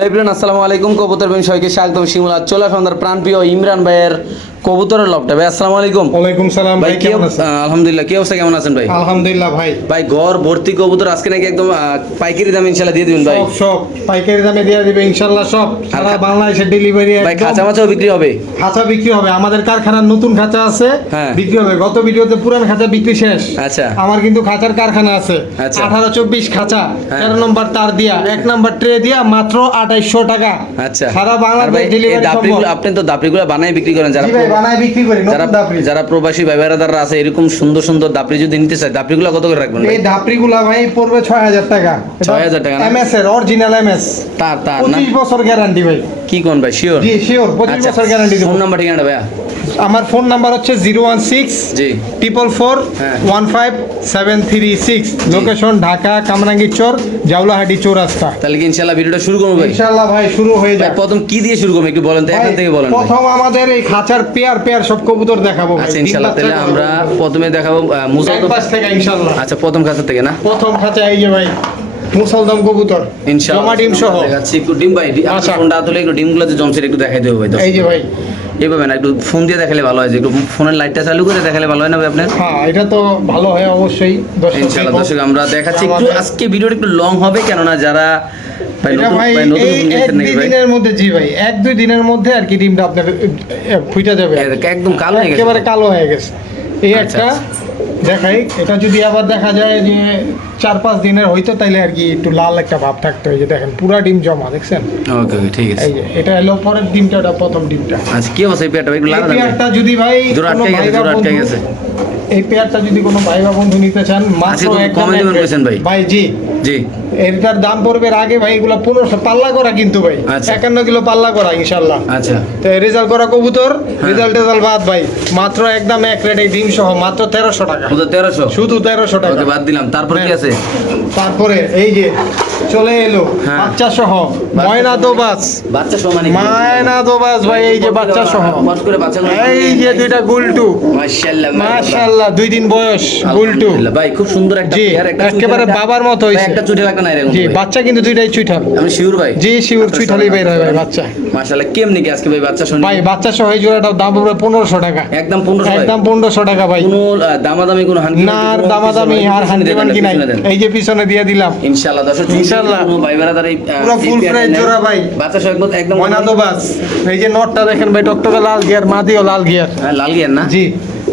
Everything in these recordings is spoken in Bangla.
আসসালামু আলাইকুম। কবুতর বিন সবাইকে স্বাগতম। শিমুলা চলে আসুন আমাদের প্রাণপ্রিয় ইমরান ভাইয়ের কবুতরের লবটা। ভাই আসসালামু আলাইকুম। ওয়ালাইকুম সালাম ভাই কেমন আছেন? আলহামদুলিল্লাহ কি অবস্থা কেমন আছেন ভাই? আলহামদুলিল্লাহ ভাই। ভাই ঘর ভর্তি কবুতর আজকে নাকি একদম পাইকারি দামে ইনশাল্লাহ দিয়ে দিবেন ভাই? সব পাইকারি দামে দিয়ে দিবে ইনশাল্লাহ সব। সারা বাংলাদেশের ডেলিভারি ভাই খাঁচা মাছাও বিক্রি হবে? খাঁচা বিক্রি হবে। আমাদের কারখানার নতুন খাঁচা আছে হ্যাঁ। বিক্রি হবে। গত ভিডিওতে পুরান খাঁচা বিক্রি শেষ। আচ্ছা। আমার কিন্তু খাঁচার কারখানা আছে। আচ্ছা। আঠারো চব্বিশ খাঁচা। হ্যাঁ। তেরো নম্বর তার দিয়া এক নম্বর ট্রে দিয়া মাত্র আঠাইশশো টাকা। আচ্ছা। সারা বাংলাদেশ ডেলিভারি দাপড়িগুলো আপনি তো দাপড়িগুলো বানাই বিক্রি করেন যারা বানায় বিক্রি করি যারা যারা প্রবাসী ভাই ভাইরা আছে এরকম সুন্দর সুন্দর দাপড়ি যদি নিতে চায় দাপড়িগুলো কত করে রাখবেন এই দাপড়িগুলা ভাই পড়বে ছয় হাজার টাকা। 6,000 টাকা এম এস এর অরিজিনাল এমএস তার তার পঁচিশ বছর গ্যারান্টি ভাই। কি কোন ভাই শিওর জি শিওর পঁচিশ আচ্ছা বছর গ্যারান্টি ফোন নাম্বার ঠিকানা ভাইয়া? আমার ফোন নাম্বার হচ্ছে zero one six triple four হ্যাঁ। One five seven three six. Location Dhaka Kamrangir Char Jaulahati চৌরাস্তা। তাহলে কি ইনশাল্লাহ ভিডিওটা শুরু করব ইনশাল্লাহ ভাই শুরু হয়ে যায় প্রথম কি দিয়ে শুরু করব? একটু বলেন তো এখান থেকে বলেন প্রথম আমাদের এই খাঁচার পেয়ার পেয়ার সব কবুতর দেখাবো আচ্ছা ইনশাল্লাহ তাহলে আমরা প্রথমে দেখাবো পাশ থেকে ইনশাল্লাহ আচ্ছা প্রথম কাছে থেকে না? প্রথম খাঁচা এই যে ভাই। মুসলদম কবুতর। ইনশাল্লাহ জমা ডিম সহ। দেখাচ্ছি। একটু ডিম ভাই আচ্ছা। ফোনটা তুলে একটু ডিমগুলো যে জমছে একটু দেখাই দেবো ভাই এই যে ভাই। এইভাবে না একটু ফোন দিয়ে দেখালে ভালো হয় যে একটু ফোনের লাইটটা চালু করে দেখালে ভালো হয় না ভাই আপনার? হ্যাঁ এটা তো ভালো হয় অবশ্যই দেখো। দর্শক আমরা দেখাচ্ছি। একটু আজকে ভিডিওটা একটু লং হবে কেননা যারা এক দুই দিনের মধ্যে জি ভাই এক দুই দিনের মধ্যে আর কি ডিমটা আপনার ফুইটা যাবে একদম কালো হয়ে গেছে। একেবারে কালো হয়ে গেছে। এই আচ্ছা, একটা আচ্ছা। দেখাই। এটা যদি আবার দেখা যায় যে চার পাঁচ দিনের হইতো তাইলে আর কি একটু লাল একটা ভাব থাকতো। এই যে দেখেন পুরো ডিম জমা দেখছেন? ওকে ঠিক আছে। এই যে এটা হলো পরের ডিমটা ওটা প্রথম ডিমটা। আচ্ছা কি অবস্থা এই পেয়ারটা? একটু লাল পেয়ারটা যদি ভাই জোর কোনো আটকে গেছে, জোর আটকে গেছে। এই পেয়ারটা যদি কোনো ভাই বা বন্ধু নিতে চান মাত্র আজকে কমে এক দিবেন। ভাই। ভাই জি। জি। এটার দাম পড়বে আগে ভাই এগুলো পনেরোশো পাল্লা করা কিন্তু ভাই। আচ্ছা। একান্ন কিলো পাল্লা করা ইনশাল্লাহ। আচ্ছা। তো রেজাল্ট করা কবুতর হ্যাঁ। রেজাল্ট রেজাল্ট বাদ ভাই মাত্র একদম এক রেট এই ডিম সহ মাত্র তেরোশো টাকা। তেরোশো? শুধু তেরোশো টাকা। বাদ দিলাম। তারপরে কি হ্যাঁ। আছে? তারপরে এই যে চলে এলো হ্যাঁ। বাচ্চা সহ ময়না দোবাস বাচ্চা সমানি ময়না দোবাস ভাই এই যে বাচ্চা সহ করে বাচ্চা এই যে দুইটা গুলটু। মাশাআল্লাহ মাশাআল্লাহ। দুই দিন বয়স গুলটু। ভাই খুব সুন্দর একটা পেয়ার, একটা একেবারে বাবার মতো ভাই, হইছে। একটা চুটি লাগবে না এরকম জি বাচ্চা কিন্তু দুইটাই চুইঠাল আমি শিওর ভাই। জি শিউর চুইঠালি বের হয় ভাই বাচ্চা। মাশাআল্লাহ কেমনি কি আজকে ভাই বাচ্চা শুনি ভাই বাচ্চা সহ এই জোড়াটার দাম পড়বে 1500 টাকা। একদম 1500 একদম 1500 টাকা ভাই। কোনো দামাদামি কোনো হানকি না আর দামাদামি আর মান্ডি নাই। এই যে পিছনে দিয়ে দিলাম। ইনশাআল্লাহ দর্শক ইনশাআল্লাহ। ভাই বেড়াদার এই পুরো ফুল নেন। জোড়া ভাই। বাচ্চা সহ একদম একদম ময়না তো বাস এই যে নটটা দেখেন ভাই টকটকে লাল গিয়ার মাদিও লাল গিয়ার। হ্যাঁ, লাল গিয়ার না? জি।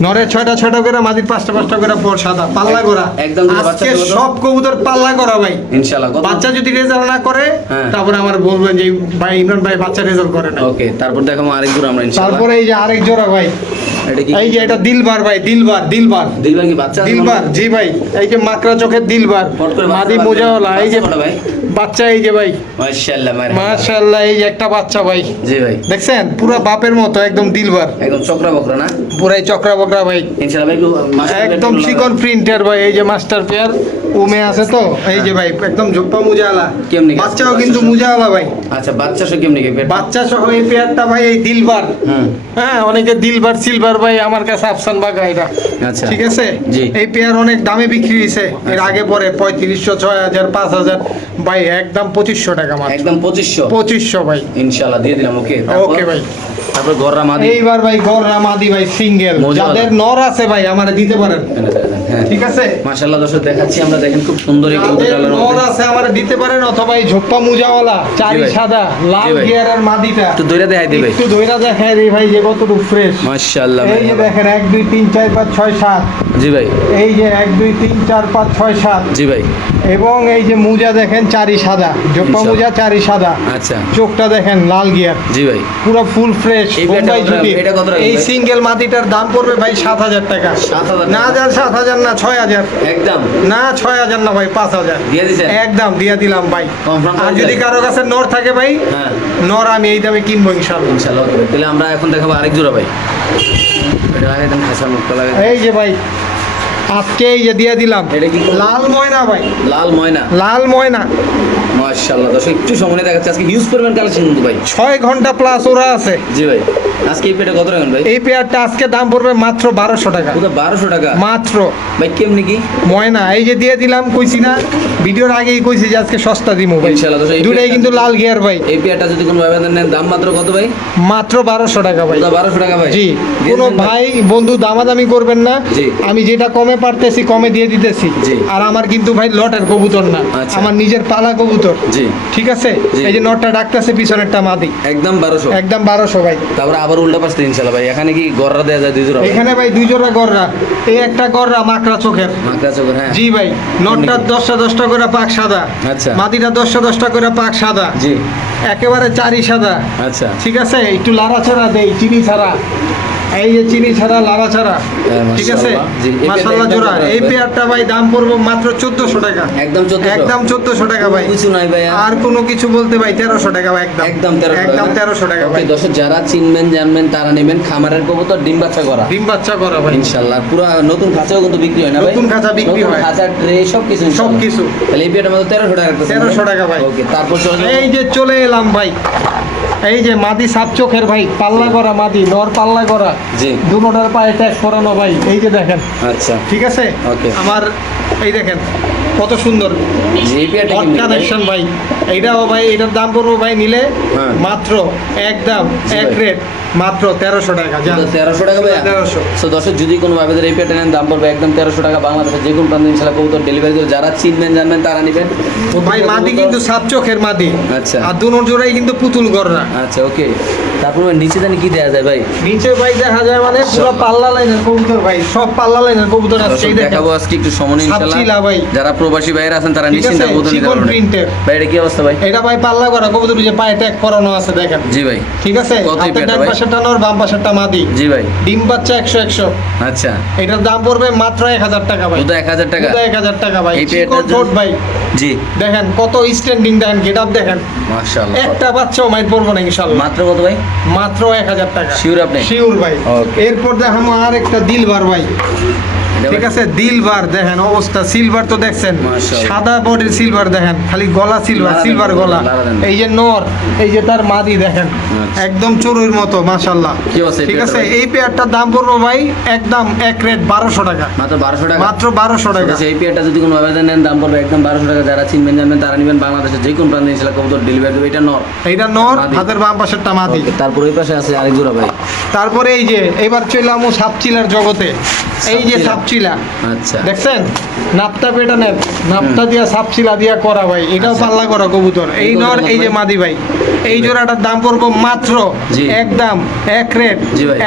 নরের ছয়টা ছয়টা করে মাদির পাঁচটা পাঁচটা করে পর সাদা পাল্লা করা একদম আজকে সব কবুতর পাল্লা করা ভাই। ইনশাআল্লাহ বাচ্চা যদি রেজাল্ট না করে হ্যাঁ। তারপরে আমার বলবেন যে ভাই ইমরান ভাই বাচ্চা রেজাল্ট করে না ওকে তারপর দেখাবো আরেক দূর আমরা ইনশাআল্লাহ। তারপরে এই যে আরেক জোড়া ভাই এটা কি এই যে এটা দিলবার ভাই দিলবার দিলবার। দিলবার কি বাচ্চা দিলবার জি ভাই এই যে মাকড়া চোখের দিলবার। মাদি মোজাওয়ালা এই যে ভাই? বাচ্চা এই যে ভাই। মাশাআল্লাহ মাশাআল্লাহ এই যে একটা বাচ্চা ভাই। জি ভাই। দেখছেন? পুরো বাপের মতো একদম দিলবার। একদম চক্রা বকরা না? পুরাই চক্রা বকরা ভাই একদম চিকন প্রিন্টার ভাই এই যে মাস্টার পেয়ার উমে আছে তো? এই যে ভাই একদম ঝোপ্পা মুজাওয়ালা কেমনে কি? বাচ্চাও কিন্তু মুজাওয়ালা ভাই। আচ্ছা বাচ্চা সহ কেমনি বাচ্চা সহ এই পেয়ারটা ভাই এই দিলবার। হ্যাঁ অনেকে দিলবার সিলভার ভাই আমার কাছে আফসান বা এটা আচ্ছা। ঠিক আছে? জি। এই পেয়ার অনেক দামে বিক্রি হয়েছে। এর আগে পরে পঁয়ত্রিশশো ছয় হাজার পাঁচ হাজার ভাই একদম পঁচিশশো টাকা মাত্র। একদম পঁচিশশো? পঁচিশশো ভাই। ইনশাআল্লাহ দিয়ে দিলাম ওকে। ওকে ভাই। তারপর গররা মাদি। এইবার ভাই গররা মাদি ভাই সিঙ্গেল। যাদের নর আছে ভাই আমারে দিতে পারেন। হ্যাঁ। ঠিক আছে? মাশাআল্লাহ দর্শক দেখাচ্ছি আমরা দেখেন খুব সুন্দর এই নর মধ্যে আছে আমারে দিতে পারেন অথবা এই ঝোপ্পা মুজাওয়ালা চারি সাদা লাল ভাই। গিয়ারের মাদিটা। একটু দইরা দেখাই দিবে একটু ধইরা দেখায় রে ভাই যে ফ্রেশ মাশাআল্লাহ এই যে দেখেন এক দুই তিন চার পাঁচ ছয় সাত। জি ভাই। এই যে এক দুই তিন চার পাঁচ ছয় সাত। জি ভাই। এবং এই যে মুজা দেখেন চারি সাদা। ইনশাল্লাহ। মুজা চারি সাদা। আচ্ছা। চোখটা দেখেন লাল গিয়ার। জি ভাই। পুরো ফুল ফ্রেশ এই কত? এটা কত সিঙ্গেল মাটিটার দাম পড়বে ভাই সাত হাজার টাকা। 7,000 না সাত হাজার না ছয় হাজার। একদম। না ছয় হাজার না ভাই পাঁচ হাজার। দিয়ে দিছেন? একদম দিয়ে দিলাম ভাই। আর যদি? কারও কাছে নর থাকে ভাই হ্যাঁ। নর আমি এই দামে কিনবো ইনশাল্লাহ ইনশাআল্লাহ ওকে তাহলে আমরা এখন দেখাবো আরেক জোড়া ভাই। এই যে ভাই আজকে এই যে দিয়ে দিলাম? লাল ময়না ভাই। লাল ময়না? লাল ময়না। মাশাআল্লাহ দর্শক একটু সময় নিয়ে দেখাচ্ছে। আজকে হিউজ পরিমাণ কালেকশন কিন্তু ভাই? ছয় ঘণ্টা প্লাস ওরা আছে। জি ভাই আজকে এই পেটে কত রাখেন ভাই? এই পেয়ারটা আজকে দাম পড়বে মাত্র বারোশো টাকা। পুরো বারোশো টাকা? মাত্র। ভাই কেমনি কি? ময়না এই যে দিয়ে দিলাম কইছি না। ভিডিওর আগেই কইছি যে আজকে সস্তা দিমু ভাই। ইনশাআল্লাহ, এই দুটাই কিন্তু লাল গিয়ার ভাই। এই পেয়ারটা যদি কোনো ভাই নেন দাম মাত্র কত ভাই? মাত্র বারোশো টাকা ভাই। পুরো বারোশো টাকা ভাই। জি কোনো ভাই বন্ধু দামাদামি করবেন না। আমি যেটা কমে পারতেছি কমে দিয়ে দিতেছি। আর আমার কিন্তু ভাই লটের কবুতর না। আচ্ছা। আমার নিজের পালা কবুতর। জি। ঠিক আছে? এই যে নটটা ডাকতেছে পিছনেরটা মাদি। একদম বারোশো। একদম বারোশো ভাই। তারপরে আবার উল্টা পাশে ইনশাল্লাহ ভাই। এখানে কি গররা দেওয়া যায় দুই জোড়া এখানে ভাই দুই জোড়া গররা। এই একটা গররা মাকড়া চোখের। মাকড়া চোখের হ্যাঁ। জি ভাই নটটা দশটা দশটা করে পাক সাদা। আচ্ছা। মাদিটা দশটা দশটা করে পাক সাদা। জি। একেবারে চারি সাদা। আচ্ছা। ঠিক আছে? একটু লাড়া ছাড়া দেই চিনি ছাড়া। এই যে চিনি ছাড়া লাড়া ছাড়া হ্যাঁ, ঠিক আছে। মাসাল্লাহ জোড়া। এই পেয়ারটা ভাই দাম পড়ব মাত্র চোদ্দশো টাকা। একদম একদম চোদ্দশো টাকা ভাই। কিছু নাই ভাই আর কোনো কিছু বলতে ভাই তেরোশো টাকা ভাই একদম। একদম একদম তেরোশো টাকা ভাই। দর্শক যারা চিনবেন জানবেন তারা নেবেন খামারের কবুতর ডিম বাচ্চা করা। ডিম বাচ্চা করা ভাই। ইনশাল্লাহ পুরো নতুন খাঁচাও কিন্তু বিক্রি হয় না ভাই? নতুন খাঁচা বিক্রি হয়। খাঁচা ট্রে সব কিছু সব কিছু। তাহলে এই পেয়ারটা মধ্যে তেরোশো টাকা তেরোশো টাকা ভাই। ওকে তারপর চলে এই যে চলে এলাম ভাই। এই যে মাদি সাপ চোখের ভাই পাল্লা করা মাদি নর পাল্লা করা জি। দুটোটার পায়ে ট্যাগ করানো ভাই এই যে দেখেন। আচ্ছা। ঠিক আছে? ওকে। আমার এই দেখেন কত সুন্দর? কানেকশন ভাই। এইটাও ভাই এটার দাম পড়ব ভাই নিলে হ্যাঁ। মাত্র এক রেট মাত্র তেরোশো টাকা তেরোশো টাকা ভাই। তেরোশো। সো দর্শক যদি কোনো ভাবে এই পেয়ারটা দাম পড়বে একদম তেরোশো টাকা বাংলাদেশে যে কোনো প্রান্তে ইনশাল্লাহ কবুতর ডেলিভারি করে যারা চিনবেন জানবেন তারা নেবেন। ভাই মাদি কিন্তু সাপ চোখের মাদি। আচ্ছা। আর দুনোর জোড়াই কিন্তু পুতুল আচ্ছা ওকে। তারপর নিচে জানি কি দেওয়া যায় ভাই? নিচে ভাই দেখা যায় মানে পুরো পাল্লা লাইনের কবুতর ভাই সব পাল্লা লাইনের কবুতর আছে দর্শক এই দেখেন। দেখাবো আজকে একটু সময় নিয়ে ভাই। যারা প্রবাসী ভাইয়েরা আছেন তারা নিশ্চিন্তে কবুতর নিতে পারবেন। ভাই এটা কি অবস্থা? ভাই? এটা ভাই পাল্লা করা কবুতর যে পায়ে ট্যাগ করানো আছে দেখেন। জি ভাই। ঠিক আছে? কত এই ডান? পাশেরটা নর বাম পাশেরটা মাদি। জি ভাই। ডিম বাচ্চা একশো একশো। আচ্ছা। এটার দাম পড়বে মাত্র এক হাজার টাকা ভাই। এক হাজার টাকা? এক হাজার টাকা ভাই। পেয়ারটার ভাই। জি। দেখেন কত স্ট্যান্ডিং দেখেন গেট আপ দেখেন। মাশাআল্লাহ। একটা বাচ্চাও মাইট পড়ব না ইনশাল্লাহ মাত্র কত ভাই? মাত্র এক হাজার টাকা। Sure আপনি? শিওর ভাই। এরপর দেখাবো আর একটা দিলবার ভাই। ঠিক আছে? দিলবার দেখেন অবস্থা সিলভার তো দেখছেন। সাদা বডির সিলভার দেখেন খালি গলা সিলভার সিলভার গলা। এই যে নর এই যে তার মাদি দেখেন আচ্ছা। একদম চড়ুইর মতো মাশাল্লাহ ঠিক আছে? এই পেয়ারটার দাম পড়ব ভাই একদম এক রেট বারোশো টাকা। মাত্র বারোশো টাকা? মাত্র বারোশো টাকা। এই পেয়ারটা যদি কোনো ভাবে নেন দাম পড়বে একদম বারোশো টাকা। যারা চিনবেন জানবেন তারা নেবেন বাংলাদেশের যে কোনো প্রান্তে ইনশাল্লাহ কবুতর ডেলিভারি দেবে এটা নর। এইটা নর হাতের বাম পাশেরটা মাদি। Okay, তারপর ওই পাশে আছে আরেক জোড়া ভাই। তারপরে এই যে এবার চলাম সাপচিলার জগতে। এই যে সাপচিলা। আচ্ছা। দেখছেন? নাপতা পেটা নাপটা দিয়া সাপশিলা দিয়া করা ভাই। এটাও আচ্ছা। পাল্লা করা কবুতর। এই নর এই যে মাদি ভাই। এই জোড়াটার দাম পড়ব মাত্র। একদম এক রেট।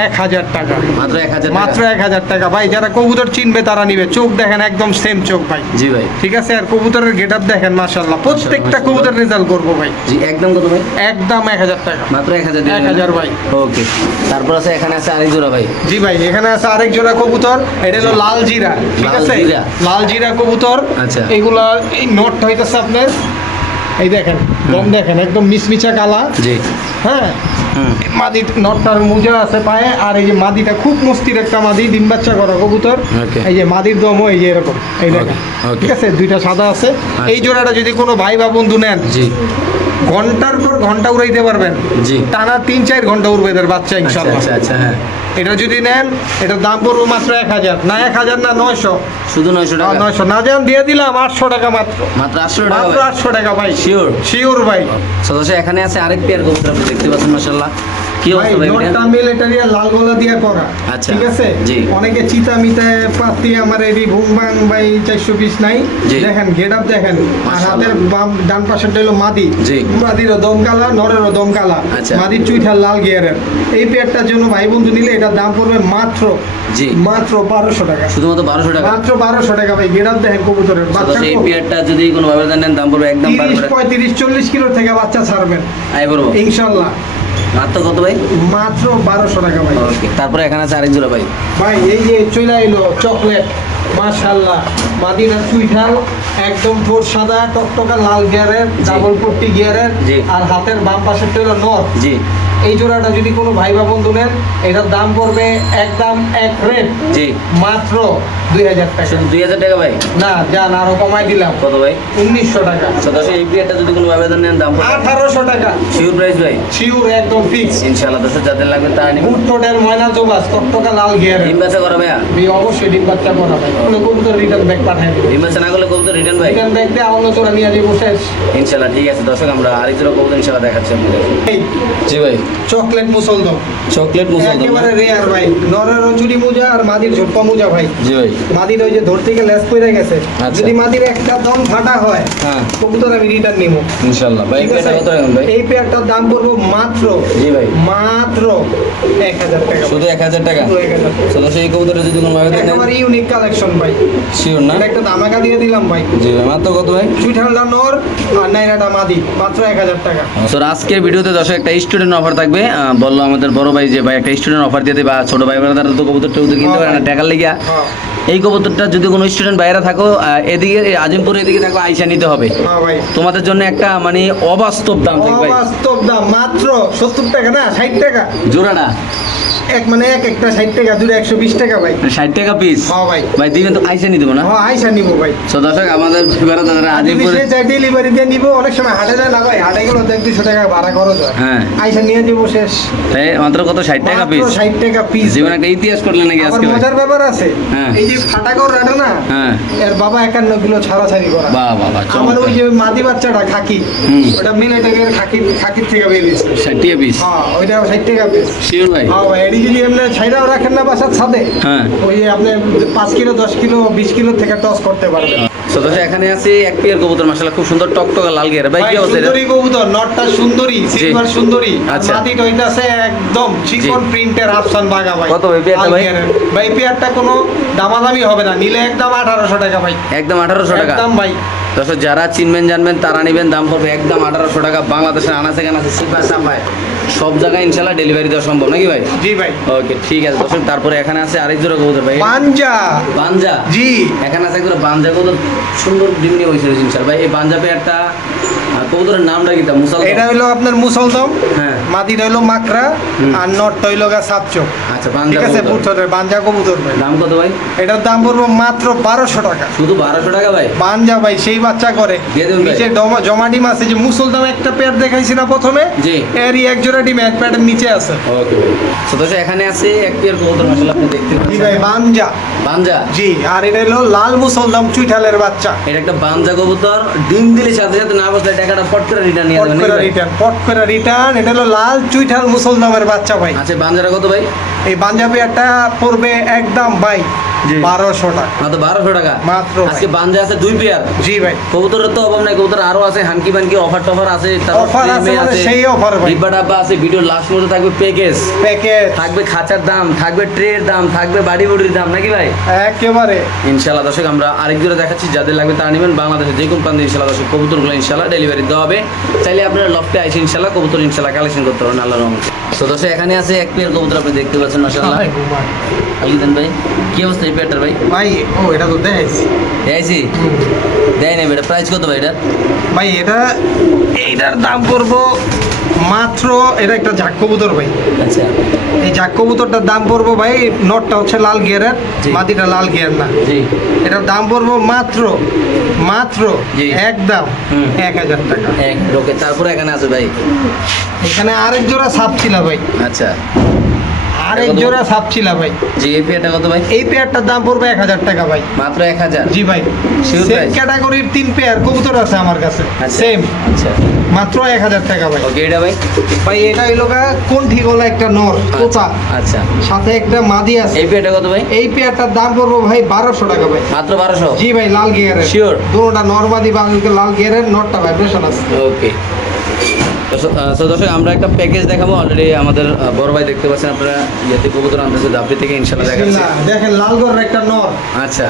এক হাজার টাকা। মাত্র এক হাজার মাত্র টাকা এক হাজার টাকা। ভাই যারা কবুতর চিনবে তারা নিবে। চোখ দেখেন একদম সেম চোখ ভাই। জি ভাই। ঠিক আছে? আর কবুতরের গেট আপ দেখেন মাশাল্লাহ প্রত্যেকটা। কবুতর রেজাল্ট করব ভাই। জি একদম কত ভাই? একদম এক হাজার টাকা। মাত্র এক হাজার এক হাজার ভাই। ওকে। তারপর আছে এখানে আছে আরেক জোড়া ভাই। জি ভাই এখানে আছে আরেক জোড়া কবুতর। এটা হলো লাল জিরা। ঠিক আছে। লাল জিরা কবুতর। আচ্ছা। এগুলা এই নোটটা হইতেছে আপনার এই দেখেন দম দেখেন একদম মিসমিচা কালা জি। হ্যাঁ? মাদি নটটার মুজা আছে পায়ে আর এই যে মাদিটা খুব মস্তির একটা মাদি ডিম বাচ্চা করা কবুতর. এই যে মাদির দমও এই যে এরকম। এই দেখেন. ঠিক আছে? দুইটা সাদা আছে। এই জোড়াটা যদি কোনো ভাই বা বন্ধু নেন জি। ঘণ্টার পর ঘণ্টা উড়াইতে পারবেন। জি। টানা তিন চার ঘণ্টা উড়বে এদের বাচ্চা আচ্ছা ইনশাল্লাহ। আচ্ছা আচ্ছা হ্যাঁ। এটা যদি নেন এটার দাম পড়ব মাত্র এক হাজার। না এক হাজার না নয়শো। শুধু নয়শো টাকা? নয়শো। না যেন দিয়ে দিলাম আটশো টাকা মাত্র। মাত্র আটশো টাকা মাত্র আটশো টাকা ভাই। শিওর শিওর ভাই। সদস্য এখানে আছে আরেক পেয়ার কবুতর আপনি দেখতে পাচ্ছেন মাশাল্লাহ কি ভাই অবস্থা ভাই এটা? মিলিটারিয়া লাল গলা দিয়া করা। আচ্ছা, ঠিক আছে? অনেকে চিতা মিতায় পাতি আমার এই ভুংবাং ভাই চারশো পিস নাই। দেখেন গেট দেখেন। আর হাতের বাম ডান পাশেরটা হলো মাদি। মাদিরও দম নরেরও দম আচ্ছা। মাদির চুইঠার লাল গিয়ারের এই পেয়ারটার জন্য ভাই বন্ধু নিলে এটার দাম পড়বে মাত্র জি। মাত্র বারোশো টাকা। শুধুমাত্র বারোশো টাকা? মাত্র টাকা ভাই। দেখেন কবুতরের। বাচ্চা এই পেয়ারটা যদি কোনো ভাবে নেন দাম পড়বে একদম কিলো থেকে বাচ্চা ছাড়বেন। ইনশাল্লাহ মাত্র কত ভাই? মাত্র বারোশো টাকা ভাই। তারপরে এখানে আছে আরেক জোড়া ভাই। ভাই এই যে চলে এলো চকলেট মাশাল্লাহ মাদিনা চুইঠাল একদম ঠোঁট সাদা টকটকা লাল গিয়ারের ডাবল পট্টি গিয়ারের। আর হাতের বাম পাশেরটা হলো নর জি। এই জোড়াটা যদি কোনো ভাই বা বন্ধু নেন এটার দাম পড়বে একদম এক রেট জি। মাত্র দুই হাজার টাকা। দুই হাজার টাকা ভাই? না যান আরও কমাই দিলাম। কত ভাই? উনিশশো টাকা। দর্শক এই পিরিয়ডটা যদি কোনো আবেদন নেন দাম আঠারোশো টাকা। শিওর প্রাইস ভাই? শিওর একদম ফিক্স ইনশাআল্লাহ দর্শক যাদের লাগবে তা নিবেন উত্তরের ময়না জোবাস টকটকা লাল গিয়ার ডিম বেচা করা ভাইয়া? অবশ্যই ডিম বাচ্চা করাবে কবুতর রিটার্ন ব্যাগ পাঠাই দেবে ডিম না করলে কবুতর রিটার্ন ভাই রিটার্ন ব্যাগ দিয়ে অন্য চোরা নিয়ে যাব শেষ। ইনশাআল্লাহ ঠিক আছে দর্শক আমরা আরেকজোড়া কবুতর ইনশাআল্লাহ দেখাচ্ছি জি ভাই। চকলেট মুসলদম চকলেট একেবারে রেয়ার ভাই। নরের রঞ্জুরি মোজা আর মাদির ঝোপা মোজা ভাই। জি ভাই। মাদির ওই যে ধরতে গিয়ে লেস গেছে। আচ্ছা। যদি মাদির একটা দম ফাটা হয় হ্যাঁ। কবুতর আমি রিটার্ন নিব। ইনশাআল্লাহ ভাই কত ভাই? এই পেয়ারটার দাম পড়ব মাত্র জি ভাই। মাত্র এক হাজার টাকা। শুধু এক হাজার টাকা? শুধু 1000 এই কবুতরটা যদি কোনো একেবারে ইউনিক কালেকশন ভাই। শিওর না? একটা ধামাকা দিয়ে দিলাম ভাই। জি মাত্র কত ভাই? চুইঠান্ডা নর আর নাইরাটা মাদি মাত্র এক হাজার টাকা। স্যার আজকের ভিডিওতে দর্শক একটা স্টুডেন্ট অফার থাকবে। বলল আমাদের বড় ভাই যে ভাই একটা স্টুডেন্ট অফার দিয়ে দেবে ছোট ভাই ব্রাদার তো কবুতর টবুতর কিনতে পারে না টাকার লেগিয়া। হ্যাঁ। এই কবুতরটা যদি কোনো স্টুডেন্ট বাইরে থাকো এদিকে আজিমপুর এদিকে থাকো আইসা নিতে হবে। হ্যাঁ তোমাদের জন্য একটা মানে অবাস্তব দাম থাকবে অবাস্তব দাম মাত্র সত্তর টাকা না ষাট টাকা। জোড়াটা? এক মানে এক একটা ষাট টাকা দুটো একশো বিশ টাকা ভাই। ষাট টাকা পিস হ্যাঁ ভাই। ভাই দিবেন তো আইসা নিতে না? হ্যাঁ আইসা নিবো ভাই। তো দর্শক আমাদের যদি আজিমপুর সে চাই ডেলিভারি দিয়ে নিবো অনেক সময় হাটে যায় না ভাই। হাটে গেলে দেখ দুশো টাকা ভাড়া খরচ হয়। হ্যাঁ। আইসা নিয়ে যাব শেষ। তাই মাত্র কত? ষাট টাকা পিস ষাট টাকা পিস জীবনে একটা ইতিহাস করলে নাকি আজকে মজার ব্যাপার আছে। হ্যাঁ। এই যে ফাটা কর রাটা না হ্যাঁ। এর বাবা একান্ন কিলো ছাড়াছাড়ি করা। বাহ বাহ আমার ওই যে মাদি বাচ্চাটা খাকি। ওটা মিলিটারির খাকি খাকির থেকে বেরিয়েছে। ষাট টাকা পিস হ্যাঁ ওইটা ষাট টাকা পিস শিওর ভাই। হ্যাঁ ভাই এটি যদি এমনি ছাইরাও রাখেন না বাসার ছাদে হ্যাঁ। ওই আপনি পাঁচ কিলো দশ কিলো বিশ কিলো থেকে টস করতে পারবেন। তো এখানে আছে এক পেয়ার কবুতর মাশাআল্লাহ খুব সুন্দর টকটকা লাল গিয়ার ভাই ভাই কি অবস্থা সুন্দরী কবুতর নটটা সুন্দরী সিলভার সুন্দরী। আচ্ছা। মাটিটা হইতাছে একদম চিকন প্রিন্টের আফসান বাগা ভাই। কত ভাই পেয়ারটা ভাই? ভাই পেয়ারটা কোনো দামাদামি হবে না। নিলে একদম আঠারোশো টাকা ভাই। একদম আঠারোশো টাকা। একদম ভাই। দর্শক যারা চিনবেন জানবেন তারা নেবেন দাম পড়বে একদম আঠারোশো টাকা। বাংলাদেশের আনাচে সিপার সাপায় সব জায়গায় ইনশাল্লাহ ডেলিভারি দেওয়া সম্ভব নাকি ভাই? জি ভাই। ওকে ঠিক আছে। দর্শক তারপরে এখানে আছে আরেক জোড়া কবুতর ভাই। পাঞ্জা পাঞ্জা জি। এখানে আছে একজোড়া পাঞ্জা কবুতর। সুন্দর ডিম নিয়ে হয়েছিল ইনশাল্লাহ ভাই এই পাঞ্জা পেয়ারটা কবুতরের নামটা কি মুসাল এটা হইল আপনার মুসলদম হ্যাঁ। মাদিটা হইল মাকড়া আর নটটা হইল গা সাপচোক আচ্ছা ঠিক আছে কবুতর। বাঞ্জা কবুতর ভাই। দাম কত ভাই? এটার দাম পড়ব মাত্র বারোশো টাকা। শুধু বারোশো টাকা ভাই? বাঞ্জা ভাই সেই বাচ্চা করে। দিয়ে দেবেন ভাই। নিচে জমা ডিম আছে যে মুসলদম একটা পেয়ার দেখাইছি না প্রথমে? জি। এরই এক জোড়া ডিম এক প্যাটের নিচে আছে। ওকে। ভাই তো এখানে আছে এক পেয়ার কবুতর আপনি দেখতে জি ভাই বাঞ্জা। জি আর এটা হলো লাল মুসলদম চুইঠালের বাচ্চা। এটা একটা বানজা কবুতর। ডিম দিলে সাথে সাথে না বসলে টাকাটা ফট করে রিটার্ন নিয়ে পট করে রিটার্ন পট করে রিটার্ন এটা হলো লাল চুইঠাল মুসলদমের বাচ্চা ভাই। আচ্ছা বানজারা কত ভাই? এই পাঞ্জাবি একটা পড়বে একদম ভাই বারোশো টাকা। মাত্র বারোশো টাকা? মাত্র আজকে বানজা আছে দুই পেয়ার? জি ভাই। কবুতরের তো অভাব নাই কবুতর আরও আছে হানকি বানকি অফার টফার আছে মানে সেই offer ভাই। ডিব্বা ডাব্বা আছে ভিডিও লাস্ট মধ্যে থাকবে প্যাকেজ থাকবে খাঁচার দাম থাকবে ট্রের দাম থাকবে বাড়ি বুড়ির দাম নাকি ভাই? একেবারে। ইনশাল্লাহ দর্শক আমরা আরেক দেখাচ্ছি যাদের লাগবে তারা নেবেন বাংলাদেশে যে কোন প্রান্তে ইনশাল্লাহ দর্শক কবুতরগুলো ইনশাল্লাহ ডেলিভারি দেওয়া হবে। চাইলে আপনারা লফটে আইসে ইনশাল্লাহ কবুতর ইনশাল্লাহ কালেকশন করতে পারবেন আল্লাহ রহমতে। তো দর্শক এখানে আছে এক পেয়ার কবুতর আপনি দেখতে পাচ্ছেন মাসাল্লাহ আলিদান ভাই কি অবস্থা এই পেয়ারটার ভাই? ভাই ও এটা তো দেখাইছি দেখাইছি দেয় না এটা প্রাইস কত ভাই এটা? ভাই এটা এইটার দাম পড়ব মাত্র এটা একটা ঝাক কবুতর ভাই। আচ্ছা। এই ঝাক কবুতরটার দাম পড়ব ভাই নটটা হচ্ছে লাল গিয়ারের। মাটিটা লাল গিয়ার না। জি। এটার দাম পড়ব মাত্র মাত্র। একদম। এক হাজার টাকা। এক ওকে তারপরে এখানে আছে ভাই? এখানে আরেক জোড়া সাপ ছিল ভাই। আচ্ছা। আরেক জোড়া সাপ ছিল ভাই। জি এই পেয়ারটা কত ভাই? এই পেয়ারটার দাম পড়বে এক হাজার টাকা ভাই। মাত্র এক হাজার? জি ভাই। Sure সেম ক্যাটাগরির তিন পেয়ার কবুতর আছে আমার কাছে। সেম আচ্ছা। মাত্র এক হাজার টাকা ভাই। ওকে এটা ভাই? ভাই এটা হইল কোন ঠিক হলো একটা নর কোচা। আচ্ছা। সাথে একটা মাদি আছে। এই পেয়ারটা কত ভাই? এই পেয়ারটার দাম পড়ব ভাই বারোশো টাকা ভাই। মাত্র বারোশো? জি ভাই লাল গিয়ারের। Sure? দুটোটা নর্মাদি বা লাল গিয়ারের নটটা ভাইব্রেশন আছে। ওকে তো দর্শক আমরা একটা প্যাকেজ দেখাবো অলরেডি আমাদের বড় ভাই দেখতে পাচ্ছেন আপনারা ইয়েতে কবুতর আনতেছে দাপড়ি থেকে ইনশাল্লাহ দেখাচ্ছি। দেখেন লাল গড়ের একটা নর। আচ্ছা।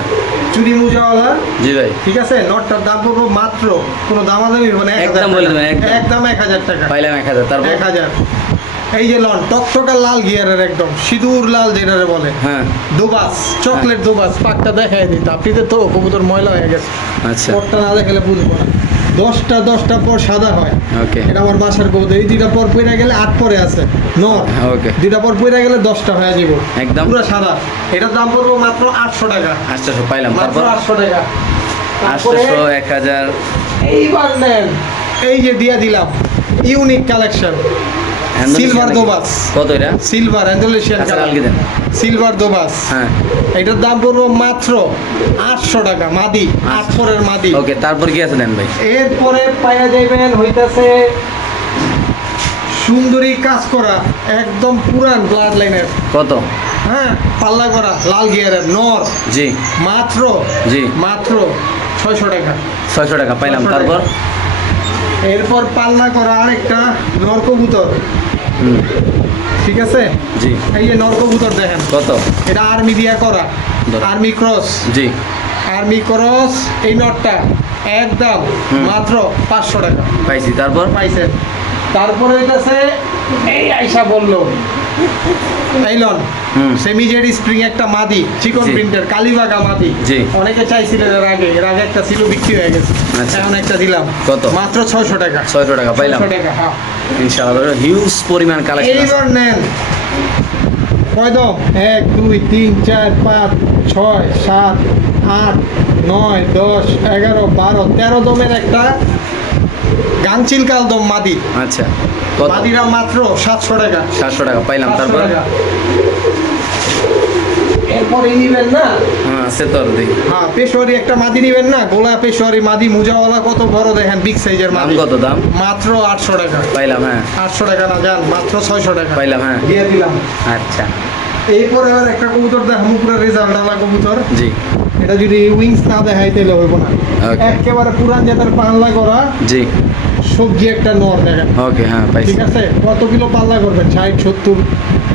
চুরি মুজাওয়ালা। জি ভাই। ঠিক আছে? নটটার দাম পড়ব মাত্র কোনো দামাদামি মানে এক একদম বলে দেবেন, একদম। এক হাজার টাকা। পাইলাম এক হাজার তারপর? এক হাজার। এই যে লন টকটকা লাল গিয়ারের একদম সিঁদুর লাল যেটারে বলে। হ্যাঁ। দুবাস চকলেট দুবাস। পাকটা দেখাই দিত আপনি তো কবুতর ময়লা হয়ে গেছে। আচ্ছা। কোটটা না দেখালে বুঝব না। দশটা দশটা পর সাদা হয়। ওকে এটা আমার বাসার কবুতর। এই দুইটা পর পইরা গেলে আট পরে আছে। ন ওকে দুইটা পর পইরা গেলে দশটা হয়ে যাব একদম। পুরো সাদা। এটার দাম পড়ব মাত্র আটশো টাকা। আটশো পাইলাম। মাত্র আটশো টাকা। আটশো এক হাজার। এইবার নেন। এই যে দিয়া দিলাম। ইউনিক কালেকশন সিলভার দোবাস কত এটা? সিলভার আচ্ছা কালকে দেন। সিলভার দোবাস হ্যাঁ। এটার দাম পড়ব মাত্র আটশো টাকা মাদি। আট মাদি। ওকে তারপর কি আছে দেন ভাই? এরপরে পাইয়া যাইবেন হইতাছে সুন্দরী কাজ করা একদম পুরান ব্লাড লাইনের কত? হ্যাঁ পাল্লা করা লাল গিয়ারের নর। জি। মাত্র জি। মাত্র ছয়শো টাকা। ছয়শো টাকা পাইলাম। তারপর? এরপর পাল্লা করা আর একটা নরকবুতর ঠিক আছে? জি। এই যে নরকবুতর দেখেন। কত? এটা আর্মি দিয়া করা। আর্মি ক্রস জি। আর্মি ক্রস এই নটটা একদম মাত্র পাঁচশো টাকা। পাইছি। তারপর? পাইছেন। তারপরে হইতাছে এই আইসা বলল। আইলন সেমি জেড স্প্রিং একটা মাদি চিকন জি। প্রিন্টের মাদি। অনেকে চাইছিলেন এর আগে এর আগে একটা ছিল বিক্রি হয়ে গেছে। আচ্ছা। এখন একটা দিলাম। কত? মাত্র ছয়শো টাকা। ছয়শো টাকা পাইলাম। 600 টাকা হ্যাঁ। ইনশাআল্লাহ হিউজ পরিমাণ কালেকশন এইবার নেন। কয় দম এক দুই তিন চার পাঁচ ছয় সাত আট নয় দশ এগারো বারো তেরো দমের একটা গাংচিল কাল দম মাদি আচ্ছা মাদিরা মাত্র সাতশো টাকা। সাতশো টাকা পাইলাম। তারপর। এরপরে নিবেন না? হ্যাঁ আছে তোর দেখি হ্যাঁ পেশোয়ারি একটা মাদি নিবেন না? গোলা পেশোয়ারি মাদি মুজাওয়ালা কত বড় দেখেন বিগ সাইজের মাদি। কত দাম? মাত্র আটশো টাকা। পাইলাম হ্যাঁ। আটশো টাকা না যান মাত্র ছয়শো টাকা। পাইলাম হ্যাঁ। দিয়ে দিলাম। আচ্ছা। এরপরে আবার একটা কবুতর দেখ মুকুরের রেজাল্ট আলা কবুতর। জি। এটা যদি উইংস না দেখাই তাহলে হইব না। একেবারে পুরান জাতের পাল্লা করা। জি। সবজি একটা নর দেখেন। ওকে হ্যাঁ পাইছি। ঠিক আছে? কত কিলো পাল্লা করবেন? ষাট সত্তর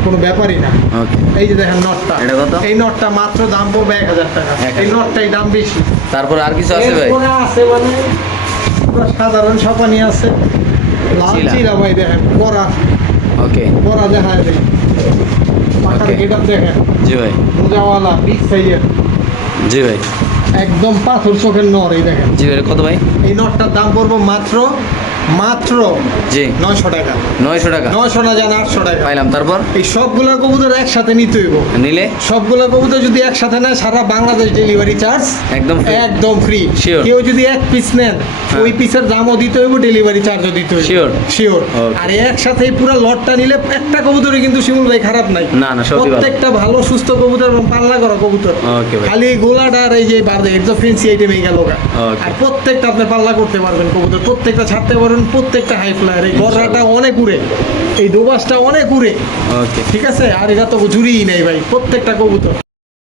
কোনো ব্যাপারই না। ওকে এই যে দেখেন নটটা। এটা কত? এই নটটা মাত্র দাম পড়বে এক হাজার টাকা। এই নটটাই দাম বেশি। তারপর আর কিছু আছে ভাই? এরপরে আছে মানে সাধারণ সাপানি আছে। লাল। চিলা। ভাই দেখেন করা ওকে করা দেখা যায় মাথার Okay. দেখেন। জি ভাই। মোজাওয়ালা বিগ সাইজের জি ভাই। একদম পাথর চোখের নর এই দেখেন। জি ভাই কত ভাই? এই নটটার দাম পড়ব মাত্র মাত্র জি। নয়শো টাকা। নয়শো টাকা। নয়শো না জান আটশো টাকা। পাইলাম তারপর? এই সবগুলা কবুতর একসাথে নিতে হইব। নিলে? সবগুলা কবুতর যদি একসাথে নেয় সারা বাংলাদেশ ডেলিভারি চার্জ একদম একদম ফ্রি? কেউ যদি এক পিস নেন হ্যাঁ। ওই পিসের দামও দিতে হইব ডেলিভারি চার্জও দিতে হইব। Sure? শিওর আর একসাথে পুরো লটটা নিলে একটা কবুতরই কিন্তু শিমুল ভাই খারাপ নাই। না, না, প্রত্যেকটা ভালো সুস্থ কবুতর এবং পাল্লা করা কবুতর। ওকে ভাই। খালি এই গোলাটা আর এই যে বার্দে এটা তো ফেন্সি আইটেমে গেল আর প্রত্যেকটা আপনি পাল্লা করতে পারবেন কবুতর। প্রত্যেকটা ছাড়তে পারবেন প্রত্যেকটা হাই ফ্লায়ার এই গররাটা অনেক উড়ে এই দোবাসটা অনেক উড়ে। ওকে ঠিক আছে? আর এটা তো জুড়িই নেই ভাই প্রত্যেকটা কবুতর।